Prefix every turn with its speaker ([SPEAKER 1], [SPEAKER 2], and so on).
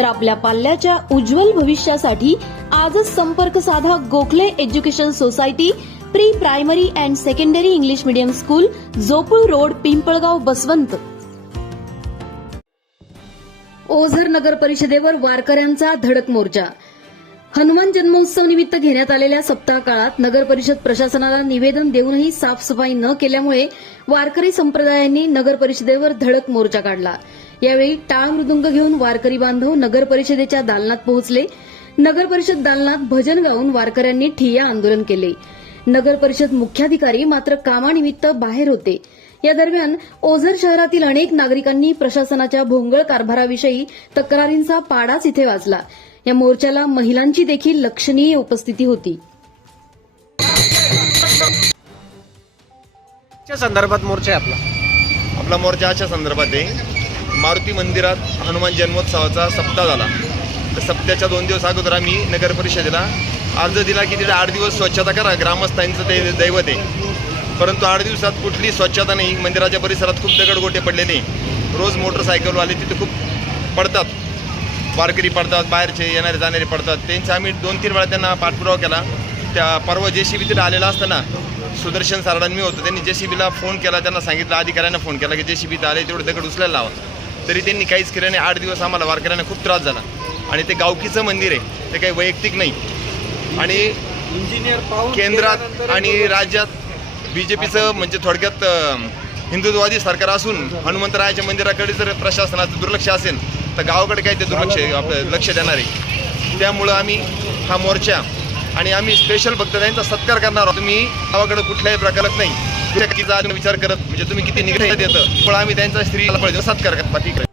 [SPEAKER 1] तर आपल्या पाल्याच्या उज्ज्वल भविष्यासाठी आजच संपर्क साधा Gokhale education society pre primary and secondary English medium school Jopul road Pimpalgaon Baswant. Ozar नगर परिषदेवर वारकऱ्यांचा धडक मोर्चा. हनुमान जन्मोत्सव निमित्त घेण्यात आलेल्या सप्ताह काळात नगर परिषद प्रशासनाला निवेदन देऊनही साफसफाई न केल्यामुळे वारकरी संप्रदायांनी नगर परिषदेवर धडक मोर्चा काढला. यावेळी टाळ मृदुंग घेऊन वारकरी बांधव नगर परिषदेच्या दालनात पोहोचले. नगर परिषद दालनात भजन गाऊन वारकऱ्यांनी ठिय्या आंदोलन केले. नगर परिषद मुख्याधिकारी मात्र कामानिमित्त बाहेर होते. या दरम्यान ओझर शहरातील अनेक नागरिकांनी प्रशासनाच्या भोंगळ कारभाराविषयी तक्रारींचा पाडाच इथे वाचला. या मोर्चाला महिलांची देखील लक्षणीय उपस्थिती होती.
[SPEAKER 2] संदर्भात मोर्चा आहे आपला.
[SPEAKER 3] आपला मोर्चा अशा संदर्भात आहे. मारुती मंदिरात हनुमान जन्मोत्सवाचा सप्ताह झाला. तर सप्त्याच्या दोन दिवस अगोदर आम्ही नगर परिषदेला अर्ज दिला की तिथे आठ दिवस स्वच्छता करा ग्रामस्थांचं ते दैवत आहे. परंतु आठ दिवसात कुठली स्वच्छता नाही मंदिराच्या परिसरात खूप दगडगोटे पडलेले रोज मोटरसायकलवाले तिथे खूप पडतात. वारकरी पडतात बाहेरचे येणारे जाणारे पडतात. त्यांचा आम्ही दोन तीन वेळा त्यांना पाठपुरावा केला. त्या परवा जे सी बी तिथे आलेला असताना सुदर्शन सारडांनी मी होतो. त्यांनी जे सी बीला फोन केला त्यांना सांगितलं अधिकाऱ्यांना फोन केला की जे सी बी आले तेवढे दगड उचलायला लावा. तरी त्यांनी काहीच केलं नाही. आठ दिवस आम्हाला वारकऱ्यांना खूप त्रास झाला. आणि ते गावकीचं मंदिर आहे. ते काही वैयक्तिक नाही. आणि
[SPEAKER 2] इंजिनियर
[SPEAKER 3] केंद्रात आणि राज्यात बी जे पीचं म्हणजे थोडक्यात हिंदुत्ववादी सरकार असून हनुमंतरायाच्या मंदिराकडे जर प्रशासनाचं दुर्लक्ष असेल तर गावाकडे काय ते दुर्लक्ष आपलं लक्ष देणार आहे. त्यामुळं आम्ही हा मोर्चा आणि आम्ही स्पेशल फक्त त्यांचा सत्कार करणार आहोत. तुम्ही गावाकडे कुठल्याही प्रकारात नाही. विचार करत म्हणजे तुम्ही किती निघत येतं पण आम्ही त्यांचा स्त्रीला सत्कार करत बाकी